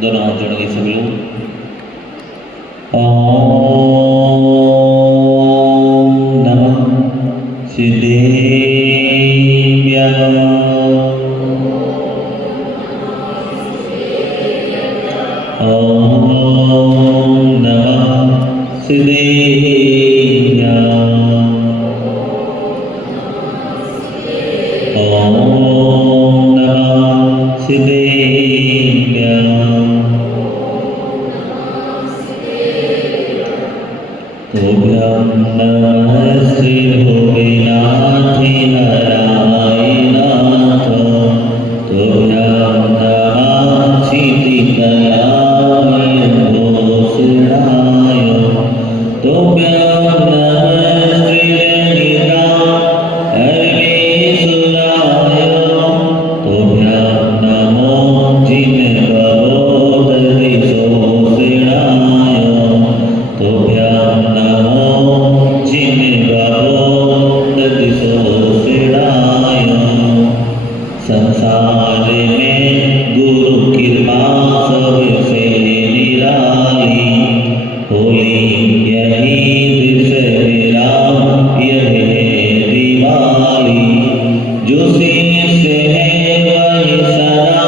दोनों हाथ जोड़ेंगे सब लोग। ओम नमः सिद्धेभ्यः। ओम नमः सिद्धेभ्यः। ओम नमः सिद्धेभ्यः। तुभ्यं नमः श्री भोलेनाथ तुभ्यं नमः शीतलाय भूषणाय तुभ्यं नमः श्रीरंगिताय तुभ्यं नमो जिनवरोदधिशोषणाय तुभ्यं नमो जिनवरोदधिशोषणाय। संसार में गुरु कृपा सबसे निराली होली यही दशहरा यही दिवाली। जो से है वही सदा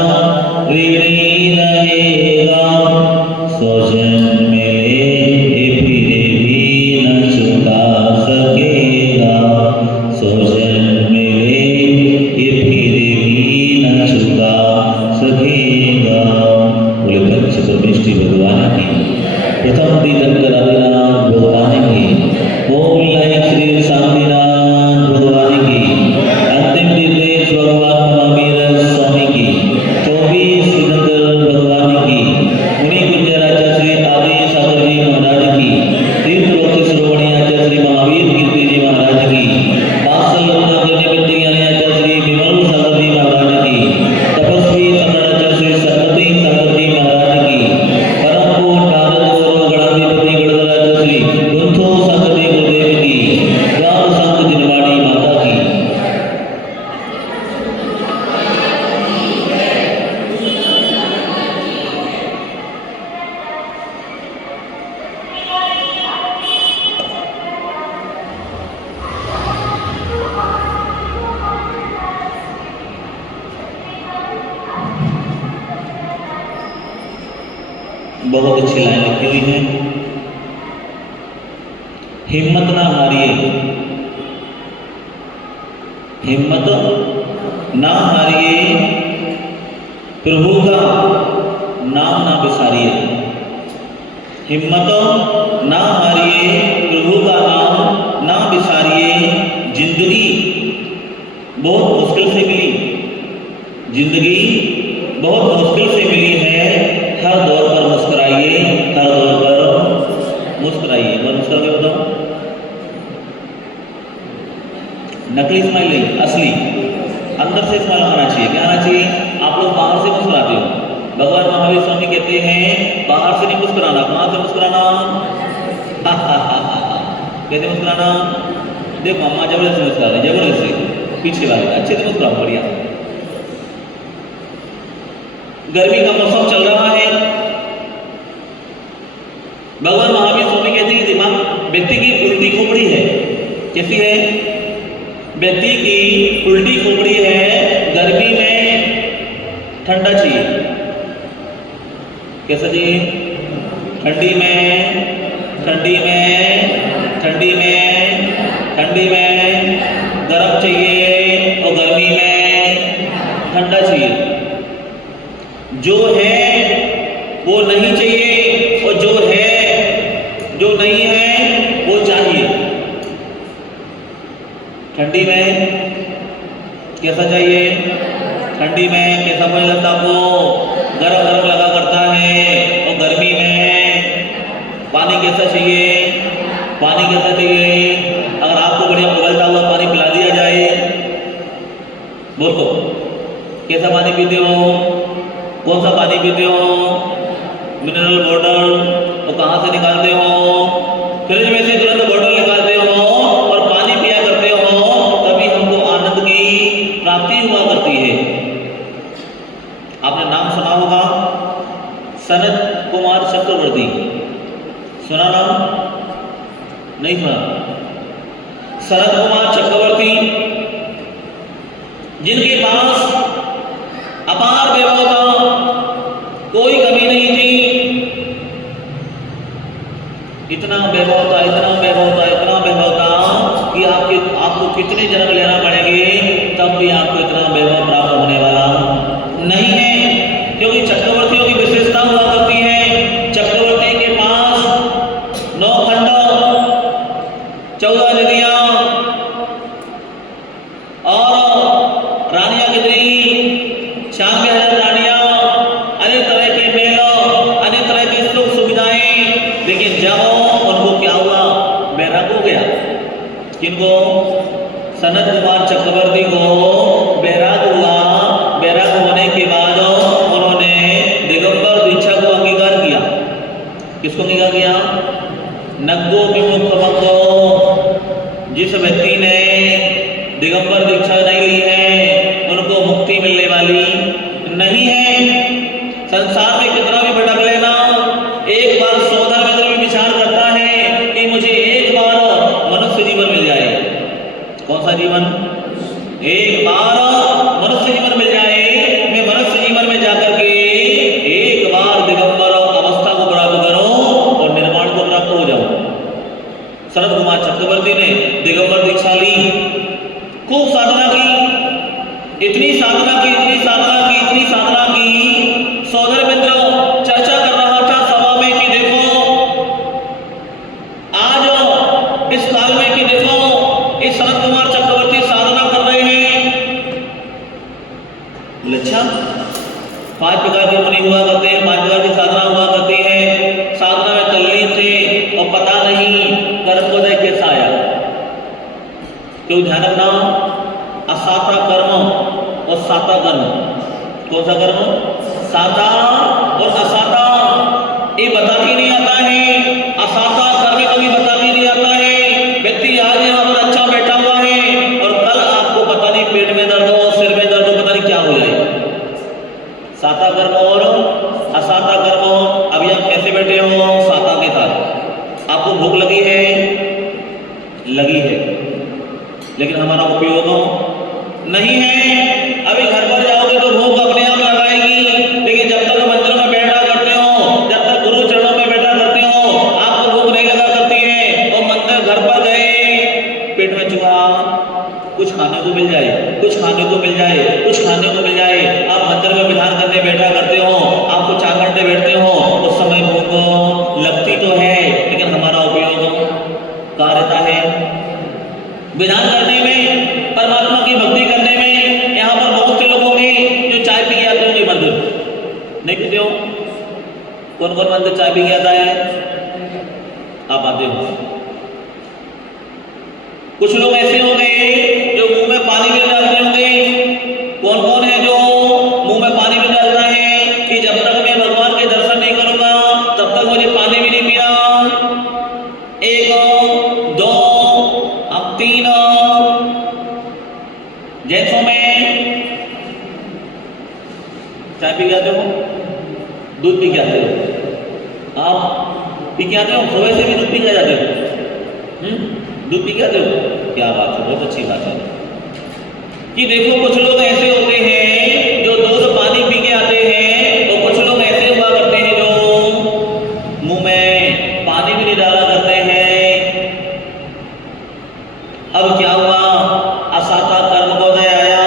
ऋणी रहेगा स्वजन मिले फिर भी न चुका सकेगा स्वजन मिले फिर भी न चुका सकेगा। बोले पंच परमेष्टि भगवान की प्रथम तीर्थंकर आदिनाथ भगवान की ओम लाइक श्री शांतिनाथ भगवान की अंतिम तीर्थेश भगवान महावीर स्वामी की 24 तीर्थंकर भगवान की मुनि कुंजराचार्य श्री आदि सागर जी महाराज की तीर्थ भक्ति श्रोमणी आचार्य श्री महावीर कीर्ति जी महाराज की वात्सल्य निमित्त ज्ञानी आचार्य श्री विमल सागर जी महाराज की तपस्वी सम्राटाचार्य श्री सरस्वती सागर जी महाराज की परम पूर्ण भारत गौरव गणाधिपति गणधराचार्य श्री कुंथो सागर जी गुरुदेव की द्वार संत जिनवाणी माता की। बहुत अच्छी लाइन लिखी हुई है। हिम्मत ना हारिए, हिम्मत ना हारिए, प्रभु का नाम ना बिसारिए। हिम्मत ना हारिए, प्रभु का नाम ना बिसारिए। जिंदगी बहुत मुश्किल से मिली, जिंदगी बहुत मुश्किल से मिली है। हर दौर पर मुस्कुराइए, हर दौर पर मुस्कुराइए। और मुस्कुरा के बताओ, नकली स्माइल नहीं, असली अंदर से स्माइल आना चाहिए। क्या आना चाहिए? आप लोग बाहर से मुस्कुराते हो, भगवान महावीर स्वामी कहते हैं बाहर से नहीं मुस्कुराना। कहां से मुस्कुराना? कैसे मुस्कुराना? देखो अम्मा जबरदस्ती मुस्कुरा रही, जबरदस्ती पीछे वाले अच्छे से मुस्कुराओ, बढ़िया। गर्मी का मौसम चल रहा है। भगवान महावीर स्वामी कहते हैं कि दिमाग व्यक्ति की उल्टी खोपड़ी है। कैसी है? व्यक्ति की उल्टी खोपड़ी है। गर्मी में ठंडा चाहिए। कैसा चाहिए? ठंडी में, ठंडी में, ठंडी में, ठंडी में गर्म चाहिए और गर्मी में ठंडा चाहिए। जो है वो नहीं चाहिए और जो है, जो नहीं है वो चाहिए। ठंडी में कैसा चाहिए? ठंडी में कैसा पानी लगता आपको? गरम गरम लगा करता है। और गर्मी में पानी कैसा चाहिए? पानी कैसा चाहिए? अगर आपको बढ़िया उबलता हुआ पानी पिला दिया जाए, बोलो कैसा पानी पीते हो? कौन सा पानी पीते हो? Mineral water. तो कहाँ से निकालते हो? फ्रिज में से तुरंत बॉटल निकालते हो और पानी पिया करते हो, तभी हमको आनंद की प्राप्ति हुआ करती है। आपने नाम सुना होगा सुना नाम? नहीं सुना। सनत कुमार चक्रवर्ती, जिनके पास अपार वैभव था, कोई कमी नहीं थी। इतना वैभव था, इतना वैभव था, इतना वैभव था कि आपको कितने जन्म लेना पड़ेंगे तब भी आपको इतना वैभव प्राप्त होने वाला नहीं है। क्योंकि चक्रवर्तियों की विशेषता हुआ करती है, चक्रवर्ती के पास 9 खंड, 14 नदियां और रानियां कितनी, 96,000 रानियां, अनेक तरह के मेल, अनेक तरह की सुख सुविधाएं। लेकिन जब उनको क्या हुआ, बैराग हो गया। किनको? सनत कुमार चक्रवर्ती को बैराग हुआ। बैराग होने के बाद उन्होंने दिगंबर दीक्षा को अंगीकार किया। किसको अंगीकार किया? नग्गो विमुक्त भक्तो, जिस व्यक्ति ने दिगंबर दीक्षा नहीं ली है उनको मुक्ति मिलने वाली नहीं है। संसार में कितना भी भटक लेना, एक बार सौधर में भी विचार करता है कि मुझे एक बार मनुष्य जीवन मिल जाए। कौन सा जीवन? एक बार मनुष्य जीवन मिल जाए, मैं मनुष्य जीवन में जाकर के एक बार दिगंबर अवस्था को प्राप्त करूं और निर्वाण को प्राप्त हो जाऊं। सनत कुमार चक्रवर्ती ने दिगंबर दीक्षा ली, खूब साधना की, इतनी साधना की, इतनी साधना की, इतनी साधना की, सौदर मित्र चर्चा कर रहा था सभा में कि देखो आज इस काल में कि देखो इस सनत कुमार चक्रवर्ती साधना कर रहे हैं। अच्छा, 5 प्रकार के मुनि हुआ करते हैं, 5 प्रकार की साधना हुआ करती है। साधना में तल्लीन थे और पता नहीं कर्मोदय कैसा आया। क्यों? ध्यान रखना, असाता कर्म और साता कर्म। कौन सा कर्म? साता और असाता, ये बताते ही नहीं आता है। असाता कर्म कभी बताते ही नहीं आता है। व्यक्ति आज यहाँ पर अच्छा बैठा हुआ है और कल आपको पता नहीं पेट में दर्द हो, सिर में दर्द हो, पता नहीं क्या हो जाए। साता कर्म और असाता कर्म। अभी आप कैसे बैठे हो? साता के साथ। आपको भूख लगी है? लगी है, लेकिन हमारा उपयोग नहीं है। अभी घर पर जाओगे तो भूख अपने आप लगाएगी, लेकिन जब तक मंदिर में बैठा करते हो, जब तक गुरु चरणों में बैठा करते हो, आपको भूख नहीं लगा करती है। और मंदिर घर पर गए, पेट में चूहा, कुछ खाने को मिल जाए, कुछ खाने को मिल जाए, कुछ खाने को मिल जाए। आप मंदिर में विधान करने बैठा करते हो, आपको 4 घंटे बैठते हो, उस समय भूख लगती तो है, लेकिन हमारा उपयोग कहाँ रहता है? विधान करने में, परमात्मा की भक्ति करने में। यहाँ पर बहुत से लोग होंगे जो चाय पी के आते होंगे मंदिर, नहीं पीते हो? कौन कौन मंदिर चाय पी के आता है? आप आते हो। कुछ लोग ऐसे होंगे जो मुंह में पानी भी डालते होंगे। कौन कौन है जो मुंह में पानी भी डालता है कि जब तक मैं भगवान के दर्शन नहीं करूंगा तब तक मुझे पानी भी नहीं पिया। 1 2 अब 3। जैसों में चाय पी के आते हो, दूध पी के आते हो। आप पी के आते हो, सुबह से भी दूध पी के जाते हो। दूध पी के आते हो, क्या बात है, बहुत अच्छी बात है। कि देखो कुछ लोग ऐसे होते हैं जो दूध पानी पी के आते हैं, और कुछ लोग ऐसे हुआ करते हैं जो मुंह में पानी भी नहीं डाला करते हैं। अब क्या हुआ? असाता कर्म को दया आया।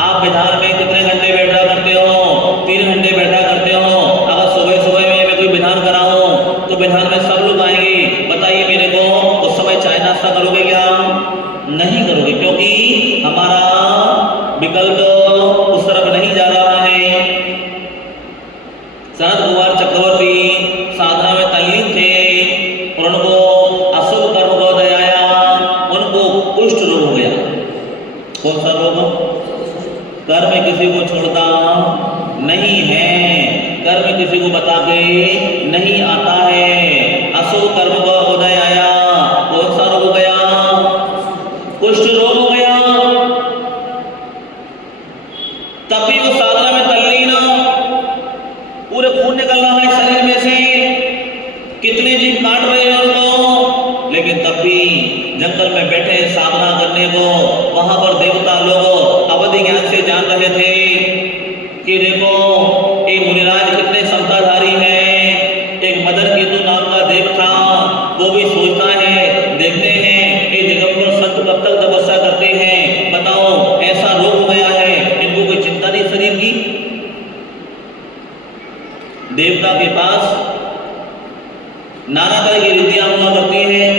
आप विधान में कितने घंटे बैठा करते हो? 3 घंटे बैठा करते हो। अगर सुबह सुबह में मैं कोई विधान कराऊं तो विधान में सब लोग आएंगे, बताइए मेरे को, उस समय चाय नाश्ता करोगे क्या? नहीं करोगे, क्योंकि हमारा विकल्प उस तरफ नहीं जा रहा है। सनत कुमार चक्रवर्ती साधना में तल्लीन थे और उनको अशुभ कर्म को दया आया, उनको कुष्ठ रोग हो गया। कौन सा रोग? कर्म किसी को छोड़ता नहीं है, कर्म किसी को बता के नहीं आता है। अशुभ कर्म का उदय आया। कौन सा रोग हो गया? कुष्ठ रोग हो गया। तब भी वो साधना में तल्लीन, पूरे खून निकल रहा है शरीर में से, कितने जीव काट रहे हैं उनको, लेकिन तब भी जंगल में बैठे साधना करने को वहां पर देवता लोग अवधि ज्ञान से जान रहे थे कि देखो ये मुनिराज कितने क्षमताधारी हैं। एक मदन केतु नाम का देव था, वो भी सोचता है, देखते हैं ये दिगंबर संत कब तक तपस्या करते हैं, बताओ ऐसा रोग हो गया है, इनको कोई चिंता नहीं शरीर की। देवता के पास नाना तरह की रीतियां हुआ करती हैं,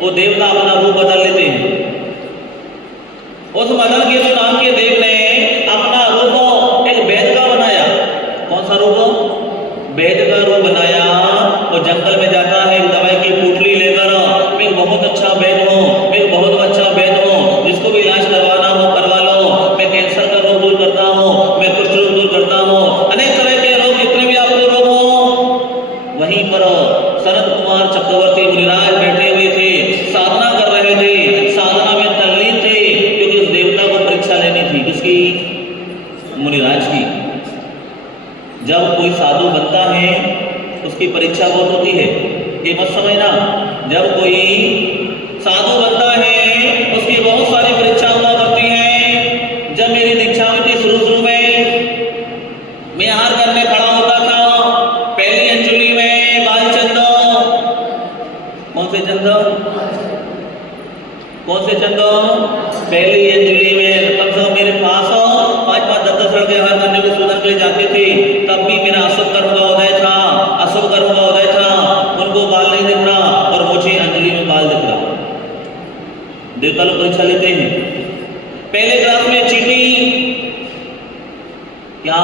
वो देवता अपना रूप बदल लेते हैं। उस मदन केतु नाम के देव ने अपना रूप एक वैद्य का बनाया। कौन सा रूप? वैद्य का रूप बनाया। वो जंगल में जाता है दवाई की पोटली लेकर, मैं बहुत अच्छा वैद्य हूँ, मैं बहुत अच्छा वैद्य हूँ, जिसको भी इलाज करवाना हो करवा लो, मैं कैंसर का रोग दूर करता हूँ, मैं कुष्ठ रोग दूर करता हूँ, अनेक तरह के रोग, जितने भी आपको रोग हो। वहीं पर सनत कुमार चक्रवर्ती मुनिराज बैठे हुए थे, साधना कर रहे थे, साधना में तल्लीन थे, क्योंकि उस देवता को परीक्षा लेनी थी। किसकी? मुनिराज की। जब कोई साधु बनता है उसकी परीक्षा बहुत होती है, ये मत समझना। जब कोई साधु बनता है उसकी बहुत सारी परीक्षा हुआ करती है। जब मेरी दीक्षा हुई थी शुरू में, मैं हार करने खड़ा होता था, पहली अंजलि में बाल चंद। कौन से चंद? कौन से चंद? पहली अंजलि में कम से कम मेरे पास 5-5, 10-10 लड़के हार करने को सुधर के जाते थे। तब भी मेरा अशुभ कर्म का उदय था, अशुभ कर्म का उदय था, उनको बाल नहीं दिख रहा और मुझे अंजलि में बाल दिख रहा। देवता लोग परीक्षा लेते हैं। पहले क्लास में चीटी, क्या?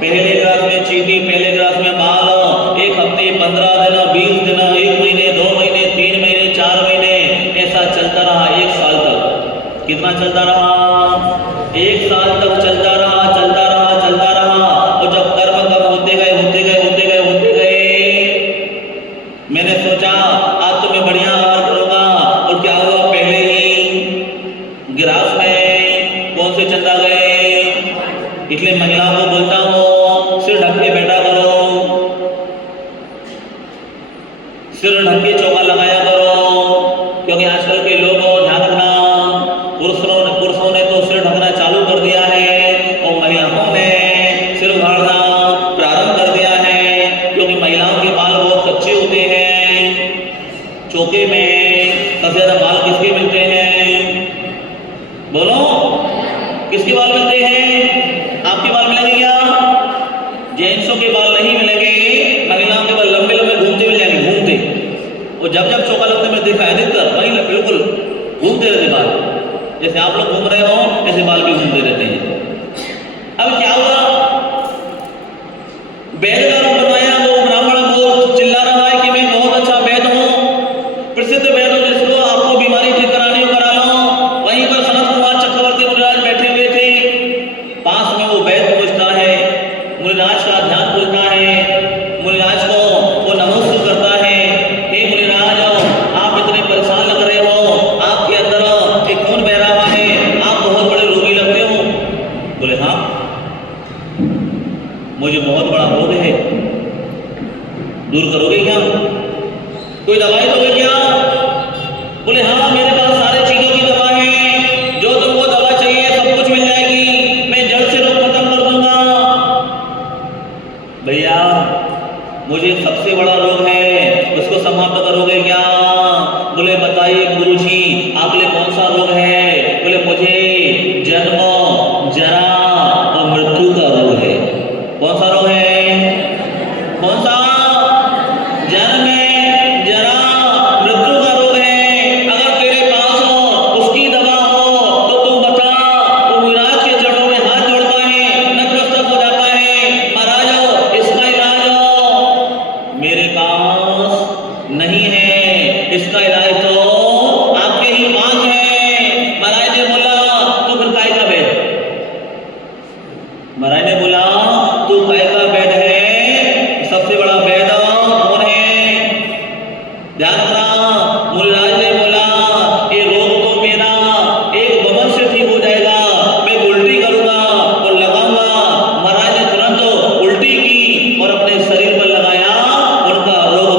पहले क्लास में चीटी, पहले क्लास में बाल, 1 हफ्ते, 15 दिन, 20 दिन, 1 महीने, 2 महीने, 3 महीने, 4 महीने, ऐसा चलता रहा 1 साल तक। कितना चलता रहा? 1 साल तक चलता रहा, चलता रहा, चलता रहा। और जब कर्म कम होते गए, होते गए, होते गए, होते गए, मैंने सोचा आज तो मैं बढ़िया आहार करूंगा। और क्या हुआ? पहले ही गिरास में कौन से चंद आ गए? इसलिए महिलाओं को बोलता हूँ सिर ढक के बैठा करो, सिर ढक के चौका लगाया करो, क्योंकि आजकल के लोग ध्यान रखना, पुरुषों ने तो सिर ढकना चालू कर दिया है और महिलाओं ने सिर उघाड़ना प्रारंभ कर दिया है, क्योंकि महिलाओं के बाल बहुत कच्चे होते हैं। चौके में सबसे ज्यादा बाल किसके मिलते हैं? बोलो, किसके बाल मिलते हैं? आपके बाल मिलेंगे क्या? जेंट्सों के बाल नहीं मिलेंगे, महिलाओं के बाल लंबे लंबे घूमते मिल जाएंगे, घूमते। और जब जब चौका लगते में देखा अधिकतर महिला बिल्कुल घूमते रहते बाल, जैसे आप लोग घूम रहे हो ऐसे बाल भी घूमते रहते हैं। अब क्या हुआ? वैद्य का रूप बनाया, वो ब्राह्मण वो चिल्ला रहा है कि मैं बहुत अच्छा वैद्य हूँ, प्रसिद्ध वैद्य हूँ, जिसको आपको बीमारी ठीक करानी हो करा लो। वहीं पर सनत कुमार चक्रवर्ती मुनिराज बैठे हुए थे। पास में वो वैद्य पहुंचता है, मुनिराज का ध्यान खुलता है, मुनिराज को वो नमस्कार करता है, हे मुनिराज आप इतने परेशान लग रहे हो, आपके अंदर एक कौन बह रहा है, आप बहुत बड़े रोगी लगते हो। बोले हाँ, मुझे बहुत बड़ा रोग है, दूर करोगे क्या? कोई दवाई दोगे क्या? बोले हाँ, मेरे पास सारे चीजों की दवा है, जो तुमको दवा चाहिए सब कुछ मिल जाएगी, मैं जड़ से रोग खत्म कर दूंगा। भैया मुझे सबसे बड़ा रोग है, उसको समाप्त करोगे क्या? बोले बताइए गुरुजी, आप लिए कौन सा रोग है? बोले मुझे जन्म, जरा और मृत्यु का रोग है। कौन सा रोग है? कौन सा? जन्म, जरा, मृत्यु का रोग है। अगर तेरे पास हो, उसकी दवा हो तो तुम बता। वो मुनिराज के चरणों में हाथ जोड़ता है, नतमस्तक हो जाता है, महाराज इसका इलाज मेरे पास नहीं है, इसका इलाज तो आपके ही पास है। महाराज ने बोला तू फिर काय का वैद्य? महाराज ने बोला तू काय का वैद्य है? सबसे बड़ा वैद्य कौन है? ध्यान रखना। मुनिराज ने बोला ये रोग तो मेरा एक बमन से ठीक हो जाएगा, मैं उल्टी करूंगा और लगाऊंगा। महाराज ने तुरंत उल्टी की और अपने शरीर पर लगाया, उनका रोग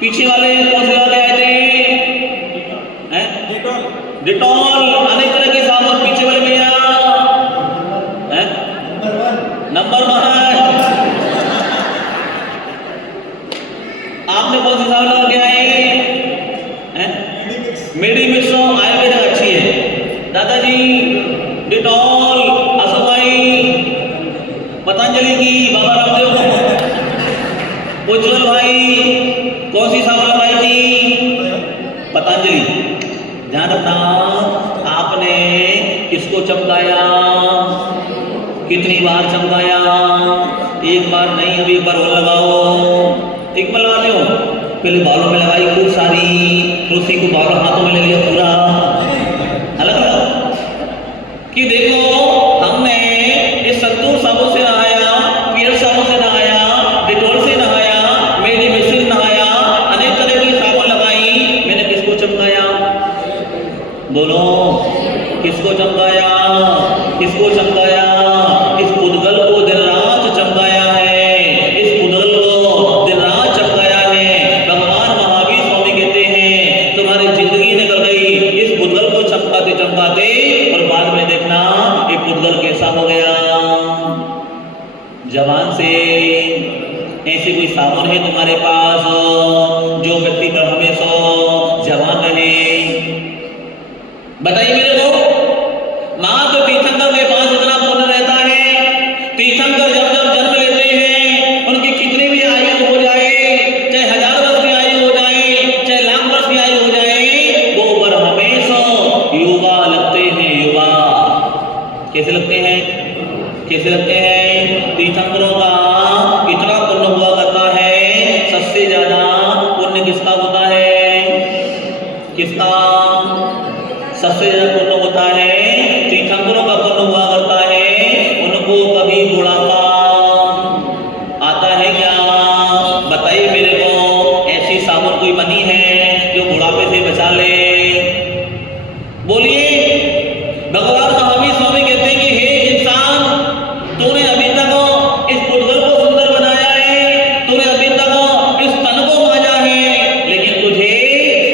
पीछे वाले कौन से वाले आए थे? हैं? डिटॉल। अनेक तरह के साबुन। पीछे वाले भैया हैं? नंबर 1। आपने कौन सी साबुन लगा के आए हैं? मेडिमिक्स आयुर्वेदिक अच्छी है। दादाजी डिटॉल, असो भाई पतंजलि की, बाबा रामदेव, उज्जवल भाई कौन सी साबुन लगाई थी? पतंजलि। ध्यान रखना, आपने किसको चमकाया? कितनी बार चमकाया? एक बार नहीं, अभी एक बार और लगाओ। एक बार लगाते हो, पहले बालों में लगाई खूब सारी, फिर उसी को बालों हाथों में ले लिया पूरा। अलग अलग कि देखो हमने इस संतूर साबुन से नहाया, पियर साबुन से नहाया, डिटॉल से नहाया, मेडिमिक्स से नहाया, अनेक तरह की साबुन लगाई, मैंने किसको चमकाया? बोलो, किसको चमकाया? किसको चमकाया? इस पुद्गल को दिन रात चमकाया है। इस पुद्गल को दिन रात चमकाया है। भगवान महावीर स्वामी कहते हैं तुम्हारी जिंदगी निकल गई इस पुद्गल को चमकाते चमकाते, और बाद में देखना ये पुद्गल कैसा हो गया। जवान से ऐसी कोई साबुन है तुम्हारे पास जो व्यक्ति का हमेशा जवान रहे? बताइए मेरे को। मां तो तीर्थंकर के पास इतना पुण्य रहता है, तीर्थंकर जब जब जन्म लेते हैं उनकी कितनी भी आयु हो जाए, चाहे 1000 वर्ष की आयु हो जाए, चाहे लाख वर्ष की आयु हो जाए, वो वर हमेशा युवा लगते हैं। युवा कैसे लगते हैं? कैसे लगते हैं? तीर्थंकरों का इतना पुण्य हुआ करता है। सबसे ज्यादा पुण्य किसका होता है? किसका सबसे ज्यादा पुण्य होता है? तीर्थंकरों का पुण्य हुआ करता है। उनको कभी बुढ़ापा आता है क्या? बताइए मेरे को। ऐसी साबुन कोई बनी है जो बुढ़ापे से बचा ले? बोलिए। भगवान महावीर स्वामी कहते हैं कि हे इंसान, तूने अभी तक इस पुद्गल को सुंदर बनाया है, तूने अभी तक इस तन को मांजा है, लेकिन तुझे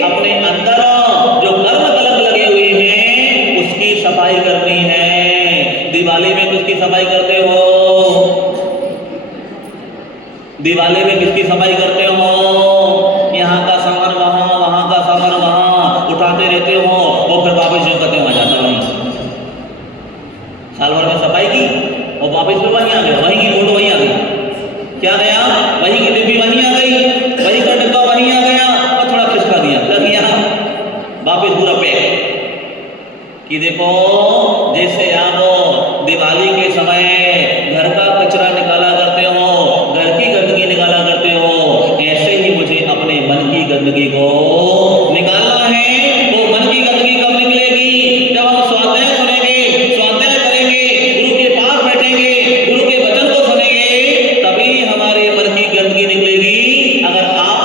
अपने अंदर जो कर्म कलंक लगे हुए हैं उसकी सफाई करनी है। दिवाली में किसकी सफाई करते हो? दिवाली में किसकी सफाई करते हो? यहाँ का सामान वहां, वहां का सामान वहां उठाते रहते हो, और फिर वापस जो करते हो आ जाता वहीं। साल भर में सफाई की और वापस फिर वहीं आ गए, वहीं की फोटो वहीं आ गई। क्या गया? वहीं की डिब्बी वहीं आ गई, वहीं का डिब्बा वहीं आ गया, और थोड़ा खिसका दिया, लग गया वापस पूरा पैक। कि देखो, जैसे आप दिवाली के समय घर का कचरा निकाला करते हो, घर की गंदगी निकाला करते हो, ऐसे ही मुझे अपने मन की गंदगी को निकालना है। वो मन की गंदगी कब निकलेगी? जब हम स्वाध्याय सुनेंगे, स्वाध्याय करेंगे, गुरु के पास बैठेंगे, गुरु के वचन को सुनेंगे, तभी हमारे मन की गंदगी निकलेगी। अगर आप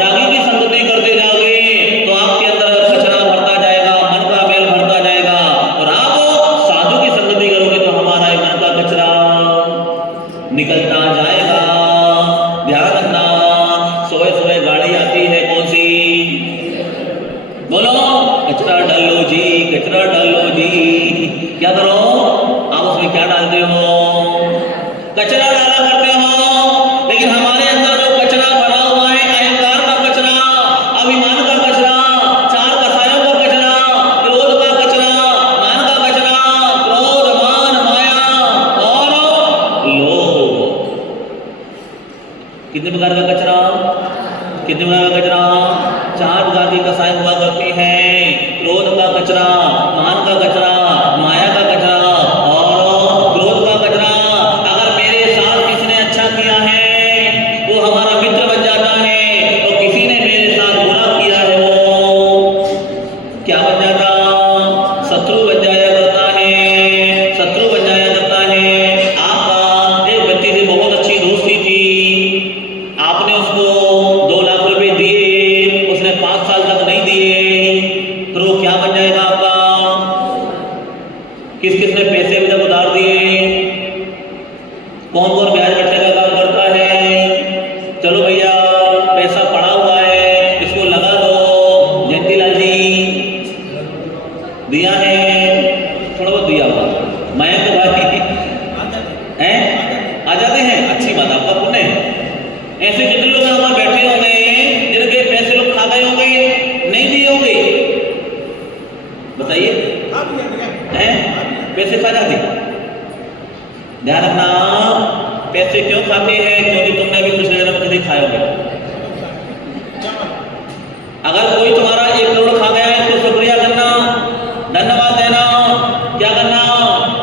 रागी की संगति करते जाओगे तो आपके अंदर कचरा भरता जाएगा, मन का मैल भरता जाएगा, और आप साधु की संगति करोगे तो हमारा मन का कचरा निकलता जाएगा। ध्यान रखना। सोए सोए गाड़ी आती है कौन सी? बोलो, कचरा डालो जी, कचरा डालो जी। क्या करो? आप उसमें क्या डालते हो? कचरा डाला करते हो। लेकिन हमारे अंदर जो कचरा भरा हुआ है, अहंकार का कचरा, अभिमान का कचरा, चार कसायों का कचरा, क्रोध का कचरा, मान का कचरा, क्रोध, मान, माया और लोभ। कितने प्रकार का कचरा? कितने प्रकार का कचरा? 4 प्रकार की कसाय हुआ करती हैं। क्रोध का कचरा, मान का कचरा, माया का कचरा और क्रोध का कचरा। अगर मेरे साथ किसी ने अच्छा किया है वो हमारा मित्र बन जाता है, और किसी ने मेरे साथ बुरा किया है वो क्या बन जाता? शत्रु बन जाया करता है। शत्रु बन जाया करता है। आपका एक व्यक्ति से बहुत अच्छी दोस्ती थी, आपने उसको 2 लाख रुपए दिए, उसने 5 साल तक नहीं दिए, तो वो क्या बन जाएगा आपका? किस किस ने पैसे अभी तक उधार दिए? कौन कौन ब्याज बैठने का काम करता है? चलो भैया, पैसा पड़ा हुआ है, खाते हैं क्योंकि तुमने भी पिछले जन्म में कभी खाए होंगे। अगर कोई तुम्हारा 1 करोड़ खा गया है तो शुक्रिया करना, धन्यवाद देना। क्या करना?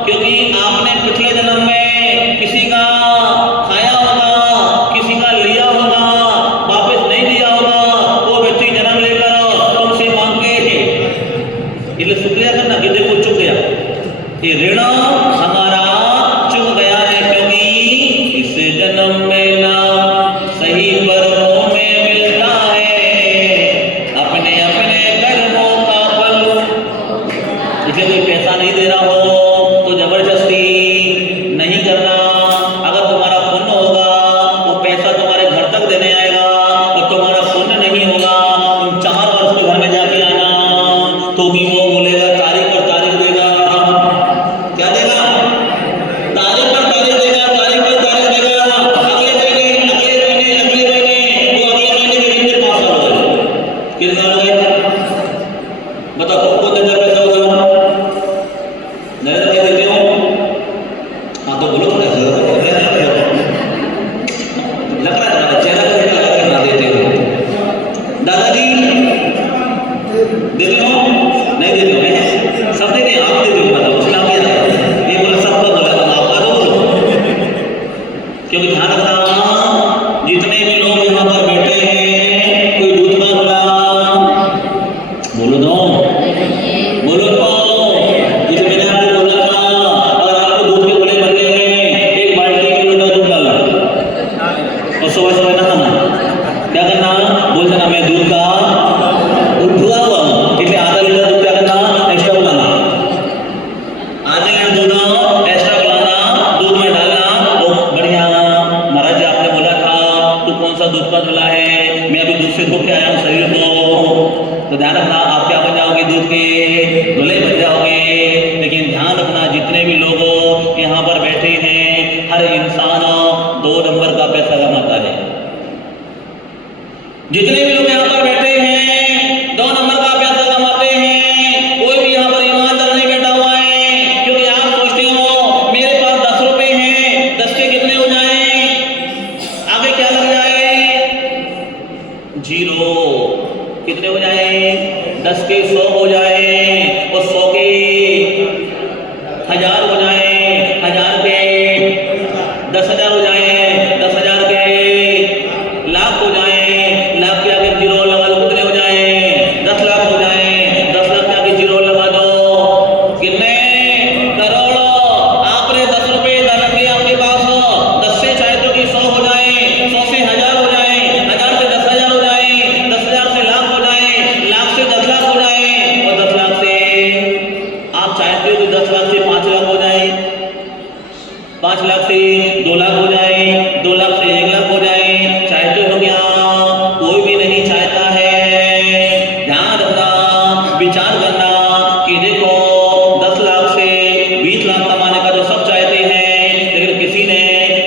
क्योंकि आपने पिछले जन्म में किसी का खाया होगा, किसी का लिया होगा, वापस नहीं दिया होगा, वो व्यक्ति जन्म लेकर तुमसे मांग के, इसलिए शुक्रिया करना कि देखो चुक गया, ये ऋण हमारा चुक गया है, क्योंकि इस जन्म में ना सही कर्मों में मिलता है अपने अपने कर्मों का फल। इसे कोई पैसा नहीं दे रहा हो तो जबरदस्ती नहीं करना। अगर तुम्हारा पुण्य होगा वो पैसा तुम्हारे घर तक देने आएगा, और तुम्हारा पुण्य नहीं होगा तुम 4 वर्ष के घर में जाके आना तो भी वो बोलेगा, तारीख पर तारीख देगा। क्या देगा? तारीख पर तारीख देगा, तारीख पर तारीख देगा। अगले महीने वो अगले महीने के दिन में 5 साल हो गए। कितने साल हो गए? बताओ को देता पैसा होगा? नरेंद्र भाई देते हो? हाँ तो बोलो थोड़ा सा लग रहा है चेहरा को लगा के ना देते हो। दादाजी देते हो? नहीं देते हो? मैं सब देते हैं, आप देते हो? मतलब उसमें आप ये बोला सबका बोला तो आपका तो बोलो, क्योंकि ध्यान रखना जितने भी लोग यहाँ पर बैठे हैं कोई दूध का बोला बोलो दो, बोलो तो जिसे मैंने आपको बोला था, अगर आपको दूध के गोले बन गए हैं 1 बाल्टी में लोटा दूध डालना और सुबह सुबह नहाना। क्या करना? बोल देना मैं दूध का उठा हुआ हूँ, इसलिए आधा लीटर दूध क्या करना? एक्स्ट्रा बुलाना, आधे लीटर दूध एक्स्ट्रा बुलाना, दूध में डालना। वो बढ़िया महाराज जी आपने बोला था तू कौन सा दूध का धुला है, मैं अभी दूध से धो के आया हूँ शरीर को, तो ध्यान रखना आप क्या बन जाओगे? दूध के धुले बन जाओगे। लेकिन ध्यान रखना जितने भी लोग यहाँ पर बैठे हैं हर इंसान 2 नंबर का पैसा कमाता है। जितने भी लोग यहाँ पर बैठे हैं 2 नंबर का पैसा कमाते हैं। कोई भी यहाँ पर ईमानदार नहीं बैठा हुआ है, क्योंकि आप सोचते हो मेरे पास 10 रुपए हैं, 10 के कितने हो जाए, आगे क्या लग जाए? 0। कितने हो जाए? 10 के 100 हो जाए, और 100 के 1000 हो जाए, 1000 के 10,000 हो जाए, 10,000 के लाख हो जाए, लाख के आगे 0 लगा लो, कितने हो जाए? 10 लाख हो जाए, 10 लाख के आगे 0 लगा दो, कितने? करोड़। आपने 10 रुपए डाल के आपके पास 10 से चाहे तो कि 100 हो जाए, 100 से 1000 हो जाए, 1000 से 10,000 हो जाए, 10,000 से लाख हो जाए, लाख से 10 लाख हो जाए, और 10 लाख से आप चाहते हो कि 10 लाख से 5 लाख हो जाए, 5 लाख से 2 लाख हो जाए, 2 लाख से 1 लाख हो जाए। चाहते हो क्या? कोई भी नहीं चाहता है। ध्यान रखना, विचार करना कि देखो 10 लाख से 20 लाख कमाने का तो सब चाहते हैं, लेकिन किसी ने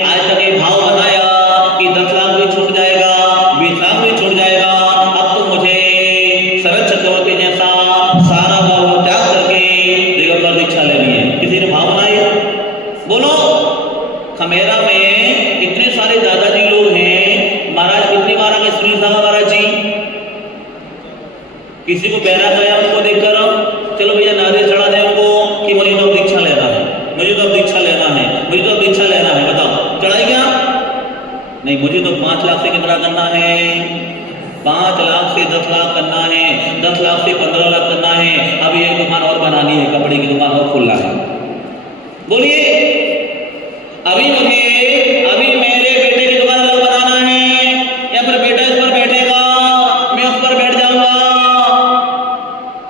आज तक ये भाव बनाया कि 10 लाख भी छूट जाएगा, 20 लाख भी छूट जाएगा, अब तो मुझे शरद चक्रवर्ती जैसा सारा भाव त्याग करके दिगंबर दीक्षा लेनी है। किसी ने भाव बनाई? बोलो। खमेरा में इतने सारे दादाजी लोग हैं, महाराज कितनी बार आगे सुनील साहब महाराज जी, किसी को बहरा गया उनको देखकर चलो भैया नारियल चढ़ा दे उनको कि मुझे तो अब दीक्षा लेना है, मुझे तो अब दीक्षा लेना है, मुझे तो अब दीक्षा लेना है। बताओ चढ़ाई क्या? नहीं, मुझे तो 5 लाख से कितना करना है? 5 लाख से 10 लाख करना है, 10 लाख से 15 लाख करना है। अभी एक दुकान और बनानी है, कपड़े की दुकान और खोलना है। बोलिए अभी मेरे बेटे की दुकान अलग बनाना है, या फिर बेटा इस पर बैठेगा मैं उस पर बैठ जाऊंगा।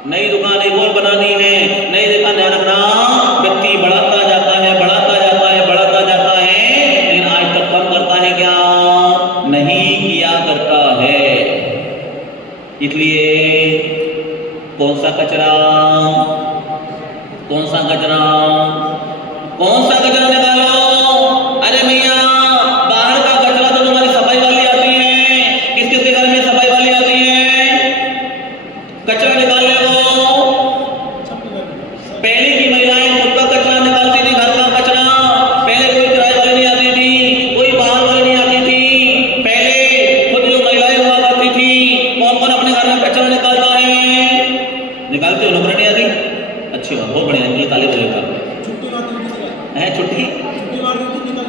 नई दुकान एक और बनानी है, नई दुकान। ध्यान रखना व्यक्ति बढ़ाता जाता है, बढ़ाता जाता है, बढ़ाता जाता है, लेकिन आज तक कम करता है क्या? नहीं किया करता है। इसलिए कौन सा कचरा निकालो? अरे भैया बाहर का कचरा तो तुम्हारी सफाई वाली आती है, किस किस के घर में सफाई वाली आती है? कचरा निकालने को पहले की महिलाएं खुद का कचरा निकालती थी, घर का कचरा। पहले कोई किराए वाली नहीं आती थी, कोई बाहर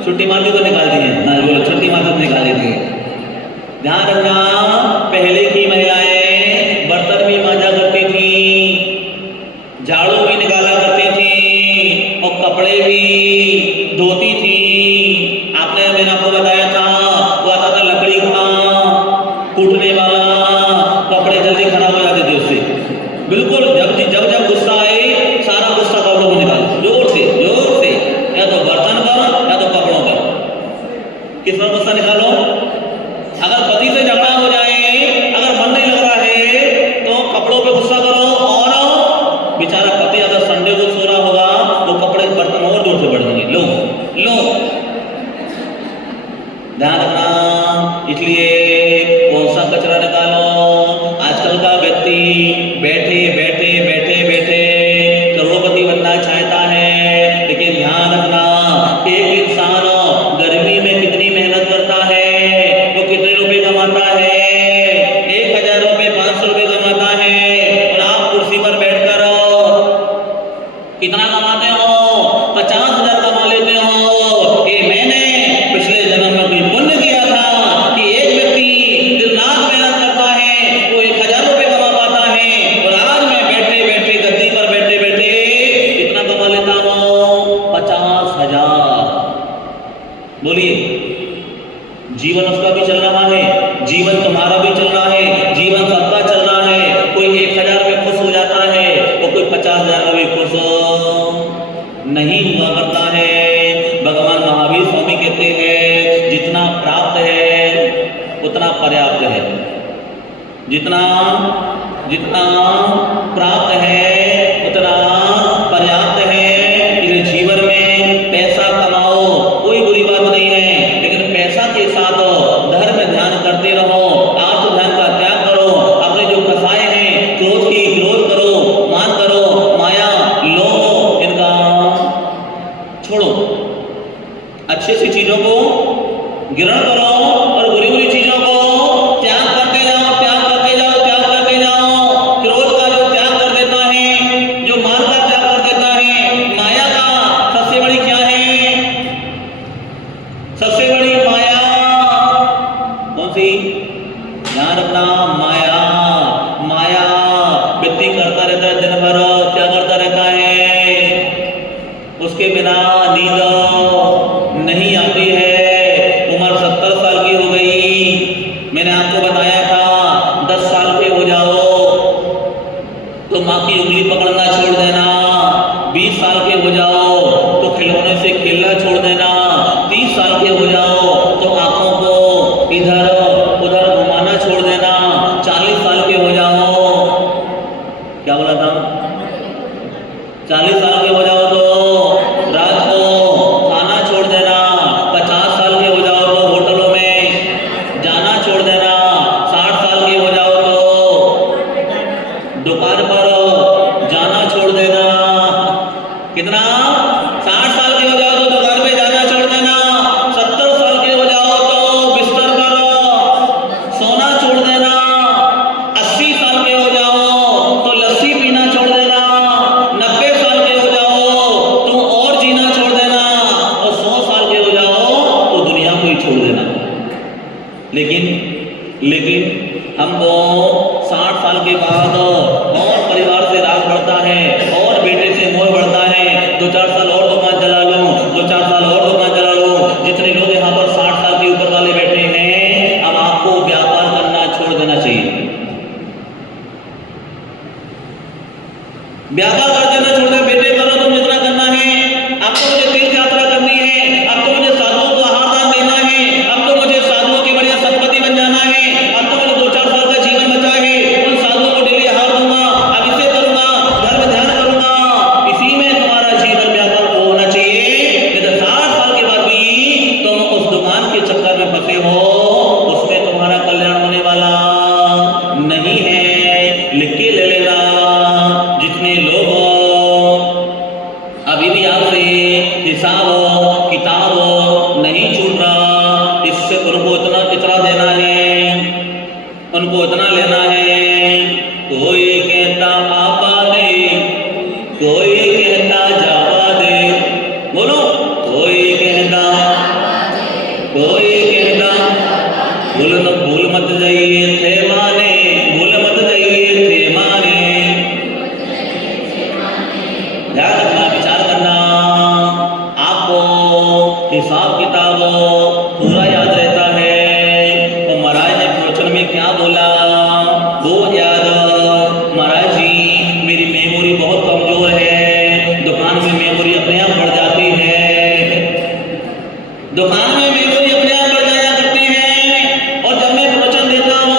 छुट्टी मार दी तो निकाल दी है ना, बोलो छुट्टी मार दी तो निकाल देती है। ध्यान रखना, पहले की महिलाएं बर्तन भी मांजा करती थी, झाड़ू भी निकाला करती थी और कपड़े भी धोती थी। आपने मैंने आपको बताया था वो आता था लकड़ी का कूटने वाला, कपड़े जल्दी खराब हो जाते थे उससे। बिल्कुल जब जब जब गुस्सा आए सारा गुस्सा कपड़ों को निकाल, जोर से, या तो बर्तन पर या तो कपड़ों पर। किस पर गुस्सा निकालो? अगर पति से झगड़ा हो जाए, अगर मन नहीं लग रहा है तो कपड़ों पे गुस्सा करो। और बेचारा पति अगर संडे को सो रहा होगा तो कपड़े बर्तन और जोर से बढ़ जाएंगे। लो लो, ध्यान रखना। इसलिए कौन सा कचरा निकालो? आजकल का व्यक्ति बैठे बैठे बैठे बैठे करोड़पति बनना चाहता है, लेकिन ध्यान रखना, एक इंसान गर्मी में कितनी मेहनत करता है, वो कितने रुपए कमाता है? 1000 रुपए, 500 रुपए कमाता है। और आप कुर्सी पर बैठकर कितना कमाते हो? 50,000 कमा लेते हो। ये मैंने पिछले जन्म में कोई पुण्य किया था कि एक व्यक्ति दिन रात मेहनत करता है, वो 1000 रुपए कमा पाता है, और आज मैं बैठे बैठे गद्दी पर बैठे बैठे कितना कमा लेता हूँ? 50,000। बोलिए, जीवन उसका भी चल रहा है, जीवन तुम्हारा भी चल रहा है, जीवन सबका चल रहा है। कोई 1000 में खुश हो जाता है और कोई 50,000 में भी खुश नहीं हुआ करता है। भगवान महावीर स्वामी कहते हैं जितना प्राप्त है उतना पर्याप्त है, जितना जितना प्राप्त है उतना पर्याप्त है। इसलिए जीवन में पैसा कमाओ, कोई बुरी बात नहीं है, लेकिन पैसा के साथ धर्म ध्यान करते रहो। आत्म ध्यान का त्याग करो। अपने जो कसाय हैं क्रोध की, क्रोध करो, मान करो, माया, लोभ, इनका छोड़ो। अच्छी अच्छी चीजों को ग्रहण करो और बुरी बुरी चीजों को त्याग करते जाओ, त्याग करते जाओ, त्याग करते जाओ। क्रोध का जो त्याग कर देता है, जो मान का त्याग कर देता है, माया का सबसे बड़ी क्या है? सबसे बड़ी माया कौन सी? ध्यान रखना, माया। माया व्यक्ति करता रहता है दिन भर, क्या करता रहता है? उसके बिना नींद नहीं आती है। उम्र 70 साल की हो गई, मैंने आपको बताया था 10 साल के हो जाओ तो माँ की उंगली पकड़ना छोड़ देना। 20 साल के हो जाओ तो खिलौने से खेलना छोड़ देना। 30 साल के हो जाओ तो आंखों को इधर उधर घुमाना छोड़ देना। 40 साल के हो जाओ, क्या बोला था? 40 साल के हो जाओ तो रात को खाना छोड़ देना। 50 साल के हो जाओ तो होटलों में जाना छोड़ देना। 60 साल के हो जाओ तो दुकान पर जाना छोड़ देना। कितना? 60 साल के हो जाओ तो दुकान पे जाना छोड़ देना। 70 साल के हो जाओ तो बिस्तर पर सोना छोड़ देना। 80 साल के हो जाओ तो लस्सी पीना छोड़ देना। 90 साल के हो जाओ तो और जीना छोड़ देना। और 100 साल के हो जाओ तो दुनिया को ही छोड़ देना। लेकिन हमको 60 साल के बाद और परिवार से राग बढ़ता है, और बेटे से मोह बढ़ता है। 2-4 साल और दुकान चला लूं, 2-4 साल और दुकान चला लूं। जितने लोग यहाँ पर 60 साल के ऊपर वाले बैठे हैं, अब आपको व्यापार करना छोड़ देना चाहिए। व्यापार कर देना छोड़ दे। बेटे करो तुम जितना करना है। अब तो मुझे तीर्थ यात्रा करनी है, अब तो मुझे साधुओं को आहार दान देना है, अब तो मुझे साधुओं की बढ़िया संपत्ति बन जाना है, अब तो मुझे 2-4 साल का जीवन बचा है, उन साधुओं को डेली आहार दूंगा, अब इसे करूंगा, धर्म ध्यान करूंगा। इसी में तुम्हारा जीवन व्यापार को होना चाहिए। नहीं तो 60 साल के बाद भी तुम उस दुकान के चक्कर में फंसे हो, उसमें तुम्हारा कल्याण होने वाला नहीं है। लिख के ले लेना। जितने लोग अभी भी आपसे हिसाब किताब नहीं छूट रहा, इससे उनको इतना देना है, उनको इतना लेना है। कोई कहता आपा दे, कोई कहता जावा दे। बोलो, कोई कहता जाइए थे माने, भूल मत जाइए थे माने। ध्यान रखना, विचार करना, आपको हिसाब किताब पूरा याद रहता है। और महाराज ने प्रवचन में क्या बोला वो याद। महाराज जी मेरी मेमोरी बहुत कमजोर है, दुकान में मेमोरी अपने आप बढ़ जाती है, दुकान में मेमोरी अपने आप बढ़ जाया करती है। और जब मैं प्रवचन देता हूँ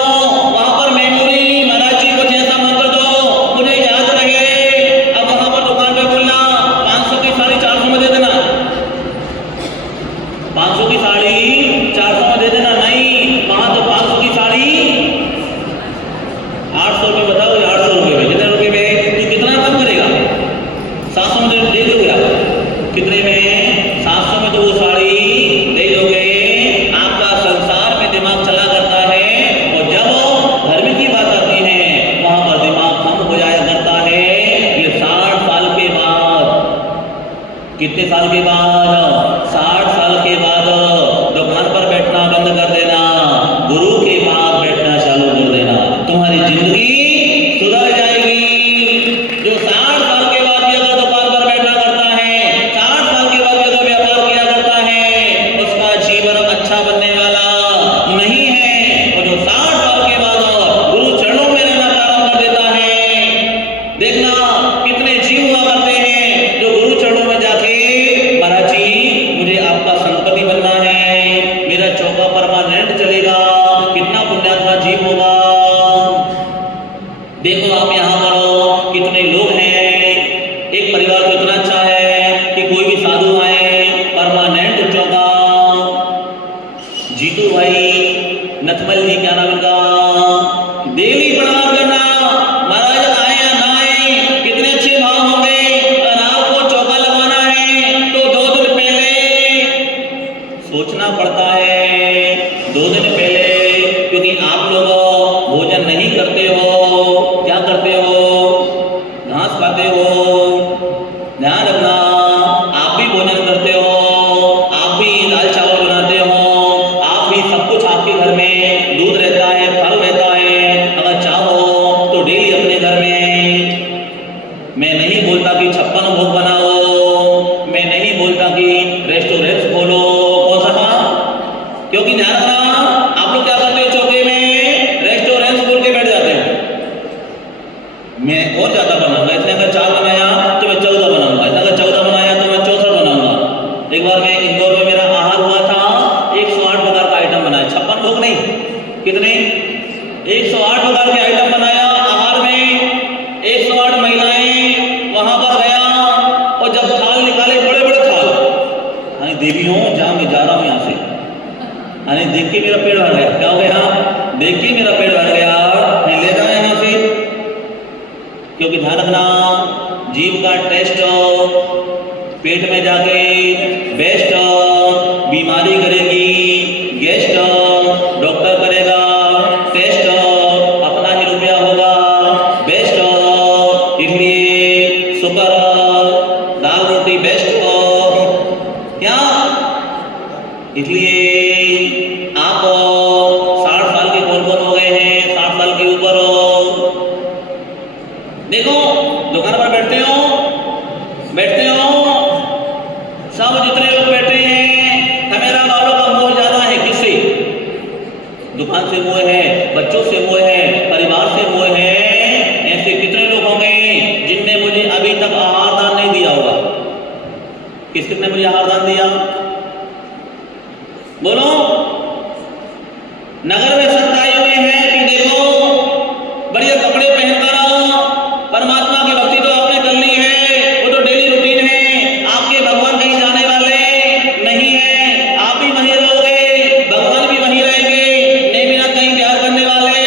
वहां पर मेमोरी, महाराज जी कुछ ऐसा मंत्र दो मुझे याद रहे। अब वहां पर दुकान पे बोलना 500 की साड़ी 400 में दे देना, 500 की साड़ी 400 में दे देना, नहीं वहां तो 500 की साड़ी 800 रुपये। बताओ 800 रुपये में, कितने रुपये में तू कितना कम करेगा? 700 में दे दोगे आप? कितने में? 700 में तो वो साड़ी दे दोगे। आपका संसार में दिमाग चला करता है, और जब धर्म की बात आती है वहां पर दिमाग कम हो जाया करता है। ये 60 साल के बाद, कितने साल के बाद? 60 साल के बाद दुकान पर बैठना बंद कर देना, गुरु के पास बैठना चालू कर देना, तुम्हारी जिंदगी सुधर जाएगी। जो 60 साल के बाद भी अगर दुकान पर बैठा करता है, 60 साल के बाद भी अगर व्यापार किया करता है, उसका जीवन अच्छा बनने वाला नहीं है। और जो 60 साल के बाद गुरु चरणों में रहना प्रारंभ कर देता है, देखना कितने जीव हुआ करते हैं जो गुरु चरणों में जाके महाराज जी मुझे आपका संपत्ति बनना है, मेरा चौका परमानेंट चलेगा, कितना पुण्यात्मा जीव होगा। देखो आप यहाँ पर कितने लोग हैं, एक परिवार तो इतना अच्छा है कि कोई भी साधु आए परमानेंट चौका। जीतू भाई नथमल जी, क्या नाम इनका, देवी प्रणाम करना, महाराज आए या ना आए, कितने अच्छे भाव होंगे। और आपको चौका लगवाना है तो 2 दिन पहले सोचना पड़ता है, 2 दिन पहले, क्योंकि आप लोग भोजन नहीं करते हो। क्या करते हो? घास खाते हो। ध्यान रखना, आप भी भोजन करते हो, आप भी दाल चावल बनाते हो, आप भी सब कुछ, आपके घर में दूध रहता है, फल रहता है। अगर चाहो तो डेली अपने घर में, मैं नहीं बोलता कि 56 भोग बनाओ, मैं नहीं बोलता कि रेस्टोरेंट खोलो, कौन सा काम? क्योंकि ध्यान रखना, आप लोग क्या करते हो, चौके में रेस्टोरेंट खोल के बैठ जाते हो। मैं और ज्यादा बनाऊंगा, इसलिए अगर 4 बनाया तो मैं 14 बनाऊंगा, इसलिए अगर 14 बनाया तो मैं 64 बनाऊंगा। एक बार मैं इंदौर में मेरा आहार हुआ था, 108 प्रकार का आइटम बनाया, 56 भोग नहीं, कितने? 108 प्रकार के आइटम बनाया आहार में। 108 महिलाएं वहां पर गया, और जब थाल निकाले, बड़े बड़े थाल, अरे देवियों जहां मैं जा रहा हूं यहाँ से, अरे देख के मेरा पेट भर गया। क्या हो गया? देख के मेरा पेट भर गया, नहीं ले जाए यहाँ से। क्योंकि ध्यान रखना, जीव का टेस्ट पेट में जाके बेस्ट बीमारी करेगी, गेस्ट डॉक्टर करेगा, टेस्ट अपना ही रुपया होगा, बेस्ट। इसलिए शुक्र, दाल रोटी बेस्ट। क्या? इसलिए आप 60 साल के कौन हो गए हैं, 60 साल के ऊपर हो, देखो दुकान पर बैठते हो, सब जितने लोग बैठे हैं, कैमरा वालों का मोह ज्यादा है। किससे? दुकान से मोह है, बच्चों से मोह है, परिवार से मोह है। ऐसे कितने लोग होंगे जिनने मुझे अभी तक आहार दान नहीं दिया होगा? किसने मुझे आहार दान दिया? बोलो। नगर में संत आए हुए हैं कि देखो बढ़िया कपड़े पहनकर आओ, परमात्मा की भक्ति तो आपने कर ली है, वो तो डेली रूटीन है, आपके भगवान कहीं जाने वाले नहीं है, आप भी वहीं रहोगे, भगवान भी वहीं रहेंगे, नहीं बिना कहीं प्यार करने वाले।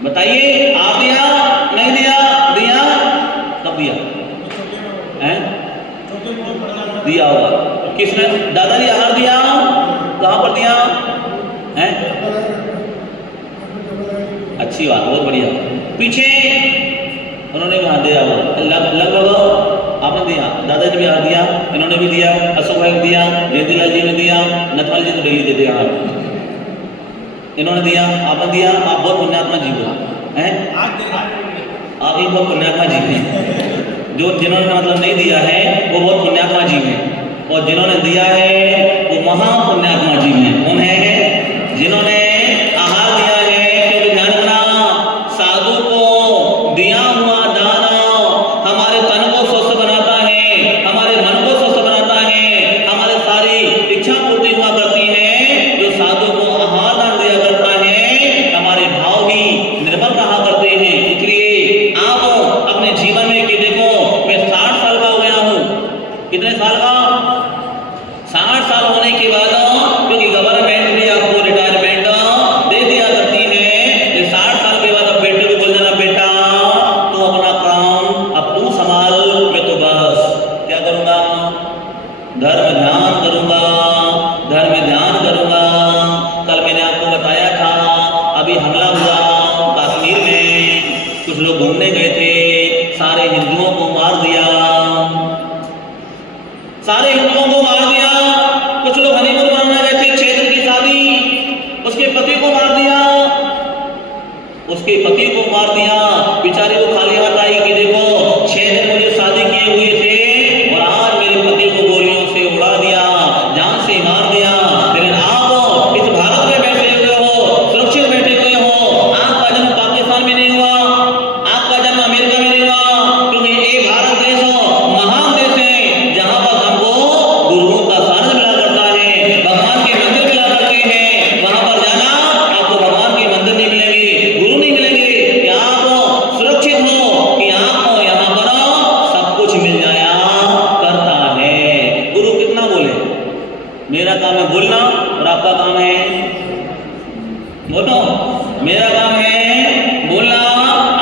बताइए, आप दिया नहीं दिया? दिया? कब दिया हैं? दिया होगा। किसने? दादाजी आहार दिया? कहाँ पर दिया हैं? अच्छी बात, बहुत बढ़िया। पीछे उन्होंने भी हाथ दिया होगा, लगभग आपने दिया, दादाजी भी हाथ दिया, इन्होंने भी दिया, अशोक भाई दिया, जयंतीलाल जी ने दिया, नथवाल जी तो डेली देते हैं हाथ, इन्होंने दिया, आपने दिया। आप बहुत पुण्यात्मा जीव हो हैं, आप ही बहुत पुण्यात्मा जीव हैं। जो जिन्होंने मतलब नहीं दिया है वो बहुत पुण्यात्मा जीव है, और जिन्होंने दिया है वो महापुण्यात्मा जीव हैं। उन्हें जिन्होंने आहार दिया है, क्योंकि ध्यान रखना, साधु को दिया हुआ दान हमारे तन को स्वस्थ बनाता है, हमारे मन को स्वस्थ बनाता है, हमारे सारी इच्छा पूर्ति हुआ करती है। जो साधु को आहार दान दिया करता है, हमारे भाव भी निर्मल रहा करते हैं। इसलिए आप अपने जीवन में कि देखो, मैं 60 साल का हो गया हूँ। कितने साल का? 60 साल होने के बाद, क्योंकि गवर्नमेंट भी आपको रिटायरमेंट दे दिया करती है, 60 साल के बाद अब बेटे को बोल देना, बेटा तू अपना काम अब तू संभाल, मैं तो बस क्या करूंगा? धर्म ध्यान करूंगा, धर्म ध्यान करूंगा। कल मैंने आपको बताया था, अभी हमला हुआ कश्मीर में, कुछ लोग घूमने गए थे, सारे हिंदुओं को मार दिया, सारे हिंदुओं को मार दिया। कुछ लोग हनीमून मनाने गए थे, 6 दिन की शादी, उसके पति को मार दिया, उसके पति को मार दिया। बेचारी को खाली हाथ आई कि देखो 6 दिन मुझे शादी किए हुए थे और आज मेरे पति को गोलियों से उड़ा दिया, जान से मार दिया। लेकिन आप इस भारत में बैठे हुए हो, सुरक्षित बैठे हुए हो, आपका जन्म पाकिस्तान में नहीं हुआ, आपका जन्म अमेरिका में नहीं हुआ, क्योंकि ये भारत देश महान देश है, जहां पर हमको गुरुओं का सानिध्य मिला करता है, भगवान के मंदिर मिला करते हैं। वहां पर जाना, आपको भगवान के मंदिर नहीं मिलेंगे, गुरु नहीं मिलेंगे, कि आप सुरक्षित हो, कि आपको यहाँ पर सब कुछ मिल जाया करता है। गुरु कितना बोले? मेरा काम है बोलना और आपका काम है बोलो, मेरा काम है बोलना,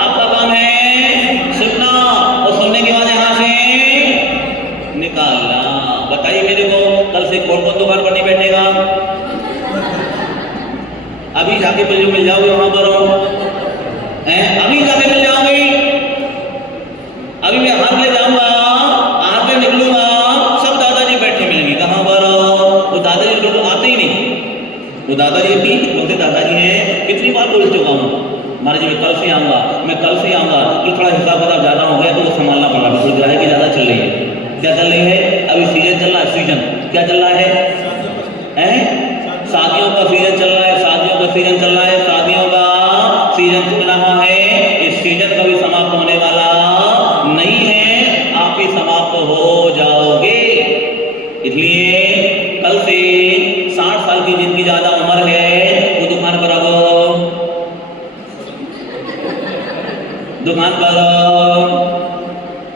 आपका काम है सुनना, और सुनने के बाद यहाँ से निकालना। बताइए मेरे को, कल से कौन कौन दुकान पर नहीं बैठेगा? अभी जाके मिल जाओगे वहां पर अभी जाके मिल जाओगे। अभी मैं हाथ ले जाऊंगा, हाथ में निकलूंगा, सब दादाजी बैठे मिलेंगे। कहां पर? वो दादाजी लोग आते ही नहीं, वो दादाजी भी बोलते दादाजी हैं, कितनी बार बोल चुका हूँ, महाराज जी मैं कल से आऊंगा, मैं कल से आऊंगा। तो थोड़ा हिसाब किताब ज़्यादा हो गया तो वो संभालना पड़ा, थोड़ी ग्राहकी की ज़्यादा चल रही है। क्या चल रही है? अभी सीजन चल रहा है, सीजन क्या चल रहा है? शादियों का सीजन चल रहा है, शादियों का सीजन चल रहा है, शादियों का सीजन चल रहा है। इस सीजन कभी समाप्त होने वाला नहीं है, आप ही समाप्त हो जाओगे। इसलिए कल से 60 साल की जिनकी ज्यादा उम्र है वो दुकान पर आओ, दुकान पर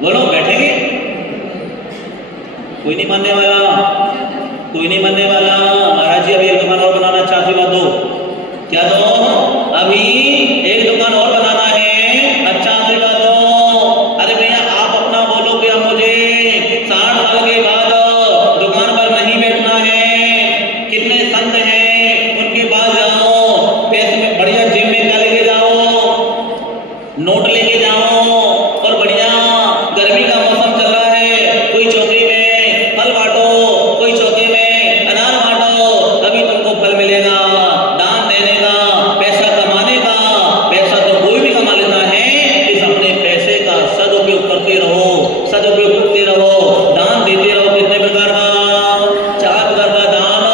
बोलो, बैठेंगे? कोई नहीं मानने वाला, कोई नहीं मानने वाला। महाराज जी अभी एक दुकान और बनाना, अच्छा आशीर्वाद दो। क्या दो? अभी एक दुकान और बनाना है, अच्छा आशीर्वाद दो। अरे भैया आप अपना बोलो कि अब मुझे 60 साल के बाद दुकान पर नहीं बैठना है। कितने संत हैं, उनके पास जाओ, पैसे में बढ़िया जेब में क्या लेके जाओ, नोट लेके जाओ, और बढ़िया गर्मी का मौसम चल रहा है, कोई चौकी में फल बांटो, कोई चौकी में अनार बांटो, तभी तुमको फल मिलेगा। दान देने का, पैसा कमाने का, पैसा तो कोई भी कमा लेता है। इस अपने पैसे का सदुपयोग करते रहो, सदुपयोग करते रहो, दान देते रहो। कितने प्रकार का? 4 प्रकार का दान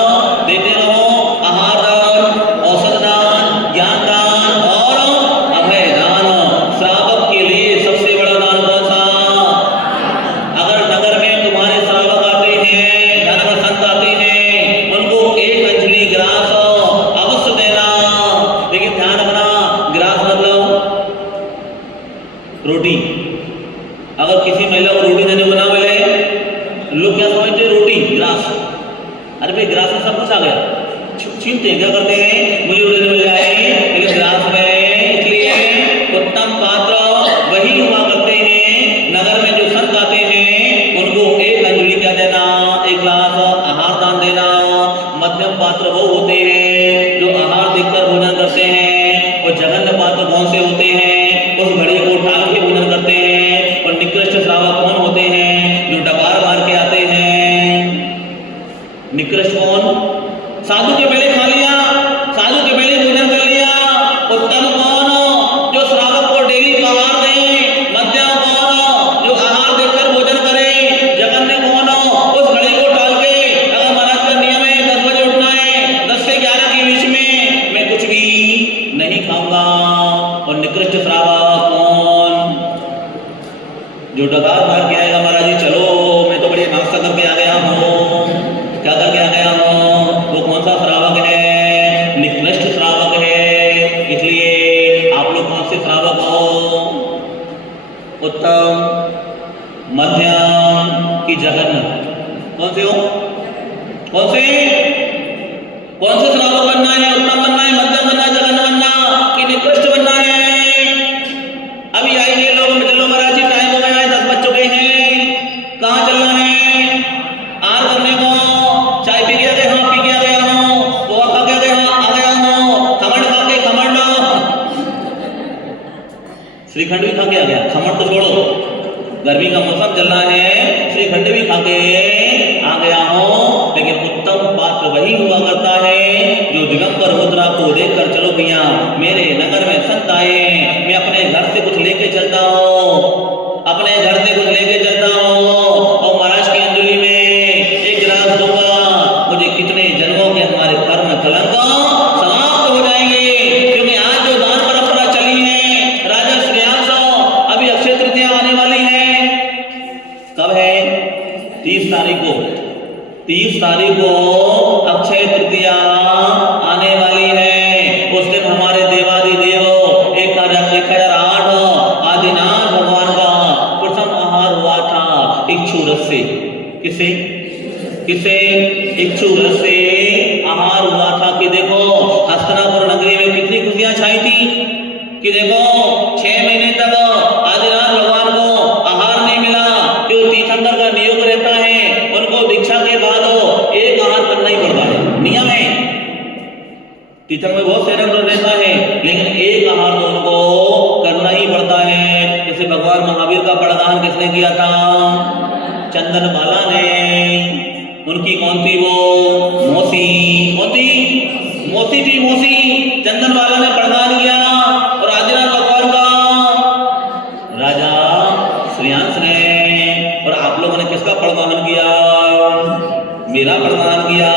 देते रहो, आहार दान, औषध दान, ज्ञान दान और अभय दान। श्रावक के लिए सबसे बड़ा दान कौन सा? अगर नगर में तुम्हारे श्रावक आते हैं, धर्म संत आते हैं, उनको 1 अंजलि ग्रास अवश्य देना। लेकिन ध्यान रखना, ग्रास मतलब रोटी। अगर किसी महिला को रोटी देने को ना मिले, लोग क्या समझते हैं? रोटी, ग्रास। अरे भाई ग्रास में सब कुछ आ गया, छीनते हैं, क्या करते हैं? मुझे रोटी मिल जाएगी, लेकिन ग्रास में, इसलिए श्रीखंड भी खा के आ गया, खमण तो छोड़ो, गर्मी का मौसम चल रहा है, श्रीखंड भी खा के आ गया हूँ। लेकिन उत्तम पात्र वही हुआ करता है जो दिगंबर मुद्रा को देखकर, चलो भैया मेरे नगर में संत आए, मैं अपने घर से कुछ लेके चलता हूँ, अपने घर से कुछ लेके चलता हूँ और महाराज की अंजलि में एक गिलास दूंगा, मुझे कितने जन्मों के हमारे कर्म कलंक समाप्त हो जाएंगे। क्योंकि आज जो दान परंपरा चली है राजा श्रेयांश, अभी अक्षय तृतीया आने वाली है, कब है? 30 तारीख को, 30 तारीख को अक्षय तृतीया आने वाली है। उस दिन हमारे देवादिदेव 1008 आदिनाथ भगवान का प्रथम आहार हुआ था इक्षु रस से। किसे किसे? इक्षु रस से आहार हुआ था। कि देखो हस्तिनापुर नगरी में कितनी खुशियां छाई थी कि देखो 6 महीने तक आदिनाथ भगवान को आहार नहीं मिला। जो तीर्थंकर का नियोग रहता है उनको दीक्षा के बाद एक आहार करना ही पड़ता है, नियम है। तीर्थंकर में बहुत सारे रहता है लेकिन एक आहार तो उनको करना ही पड़ता है। जैसे भगवान महावीर का बलिदान किसने किया था? चंदन बाला ने। उनकी कौन थी वो? मौसी। कौन थी? मौसी थी, मौसी। चंदन बाला ने बलिदान किया और आदिनाथ भगवान का राजा श्रेयांश ने। और आप लोगों ने किसका बलिदान किया? मेरा बलिदान किया।